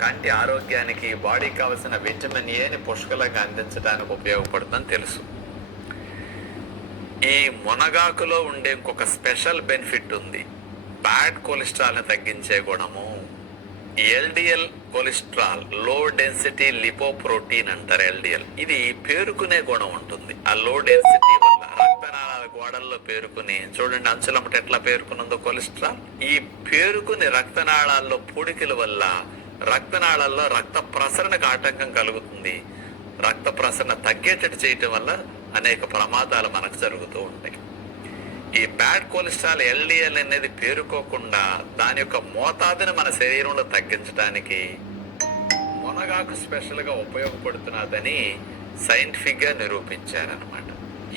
కంటి ఆరోగ్యానికి బాడీకి కావలసిన విటమిన్ ఏని పుష్కలంగా అందించడానికి ఉపయోగపడుతుందని తెలుసు. ఈ మునగాకులో ఉండే ఇంకొక స్పెషల్ బెనిఫిట్ ఉంది. బ్యాడ్ కొలెస్ట్రాల్ని తగ్గించే గుణము. LDL cholesterol, low density lipoprotein అంటారు ఎల్డిఎల్. ఇది పేరుకునే గుణం ఉంటుంది. ఆ లో డెన్సిటీ వల్ల రక్తనాళాల గోడల్లో పేరుకుని, చూడండి అంచులమ్మట ఎట్లా పేరుకున్నదో కొలెస్ట్రాల్. ఈ పేరుకుని రక్తనాళాల్లో పూడికల వల్ల రక్తనాళాల్లో రక్త ప్రసరణకు ఆటంకం కలుగుతుంది. రక్త ప్రసరణ తగ్గేటట్టు చేయటం వల్ల అనేక ప్రమాదాలు మనకు జరుగుతూ ఉంటాయి. ఈ బ్యాడ్ కొలెస్ట్రాల్ ఎల్డిఎల్ అనేది పేరుకోకుండా దాని యొక్క మోతాదుని మన శరీరంలో తగ్గించడానికి మునగాకు స్పెషల్గా ఉపయోగపడుతున్నదని సైంటిఫిక్గా నిరూపించారనమాట.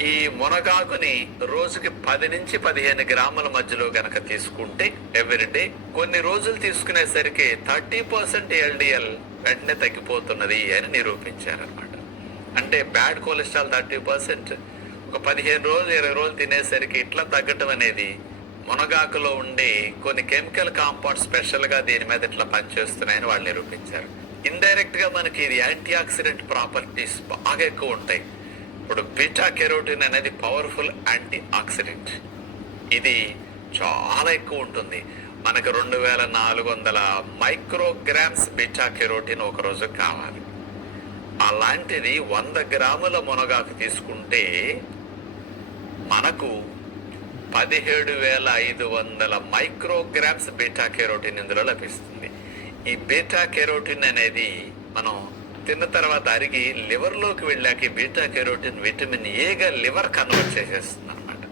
ఈ మునగాకుని రోజుకి 10 నుంచి 15 గ్రాముల మధ్యలో గనక తీసుకుంటే ఎవ్రీడే కొన్ని రోజులు తీసుకునేసరికి 30% ఎల్డిఎల్ వెంటనే తగ్గిపోతున్నది అని నిరూపించారనమాట. అంటే బ్యాడ్ కొలెస్ట్రాల్ 30% ఒక 15 రోజులు 20 రోజులు తినేసరికి ఇట్లా తగ్గటం అనేది మునగాకులో ఉండే కొన్ని కెమికల్ కాంపౌండ్ స్పెషల్గా దీని మీద ఇట్లా పనిచేస్తున్నాయని వాళ్ళు నిరూపించారు. ఇండైరెక్ట్గా మనకి ఇది యాంటీ ఆక్సిడెంట్ ప్రాపర్టీస్ బాగా ఎక్కువ ఉంటాయి. ఇప్పుడు బీటా కెరోటిన్ అనేది పవర్ఫుల్ యాంటీ ఆక్సిడెంట్. ఇది చాలా ఎక్కువ ఉంటుంది. మనకు 2400 మైక్రోగ్రామ్స్ బీటా కెరోటిన్ ఒక రోజు కావాలి. అలాంటిది 100 గ్రాముల మునగాకు తీసుకుంటే మనకు 17,500 మైక్రోగ్రామ్స్ బీటా కెరోటిన్ ఇందులో లభిస్తుంది. ఈ బీటా కెరోటిన్ అనేది మనం తిన్న తర్వాత అరిగి లివర్లోకి వెళ్ళాక బీటా కెరోటిన్ విటమిన్ ఏగా లివర్ కన్వర్ట్ చేసేస్తుంది అనమాట.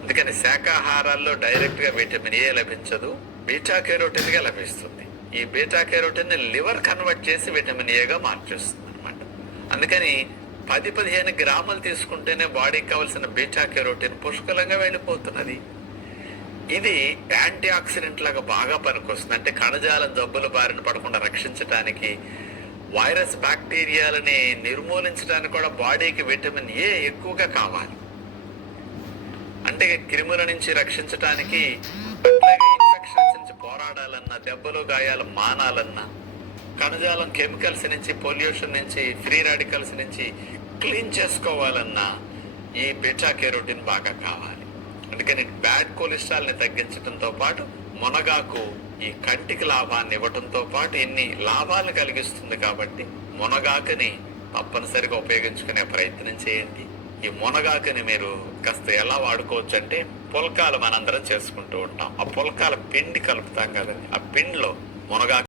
అందుకని శాకాహారాల్లో డైరెక్ట్గా విటమిన్ ఏ లభించదు, బీటా కెరోటిన్గా లభిస్తుంది. ఈ బీటా కెరోటిన్ లివర్ కన్వర్ట్ చేసి విటమిన్ ఏగా మార్చేస్తుంది అనమాట. అందుకని 10-15 గ్రాములు తీసుకుంటేనే బాడీకి కావాల్సిన బీటా కెరోటిన్ పుష్కలంగా వెళ్ళిపోతున్నది. ఇది యాంటీ ఆక్సిడెంట్ లాగా బాగా పనికొస్తుంది. అంటే కణజాలం జబ్బుల బారిన పడకుండా రక్షించడానికి, వైరస్ బ్యాక్టీరియాలని నిర్మూలించడానికి కూడా బాడీకి విటమిన్ ఏ ఎక్కువగా కావాలి. అంటే క్రిముల నుంచి రక్షించడానికి, అట్లాగే ఇన్ఫెక్షన్స్ నుంచి పోరాడాలన్నా, దెబ్బలు గాయాలు మానాలన్నా, కణజాలం కెమికల్స్ నుంచి, పొల్యూషన్ నుంచి, ఫ్రీ రాడికల్స్ నుంచి క్లీన్ చేసుకోవాలన్నా ఈ బీటా కెరోటిన్ బాగా కావాలి. అందుకని బ్యాడ్ కొలెస్ట్రాల్ని తగ్గించడంతో పాటు మునగాకు ఈ కంటికి లాభాన్ని ఇవ్వడంతో పాటు ఇన్ని లాభాలు కలిగిస్తుంది. కాబట్టి మునగాకుని తప్పనిసరిగా ఉపయోగించుకునే ప్రయత్నం చేయండి. ఈ మునగాకుని మీరు కాస్త ఎలా వాడుకోవచ్చు అంటే, పుల్కాలు మనందరం చేసుకుంటూ ఉంటాం. ఆ పుల్కాల పిండి కలుపుతాం కదండి, ఆ పిండిలో మునగాకు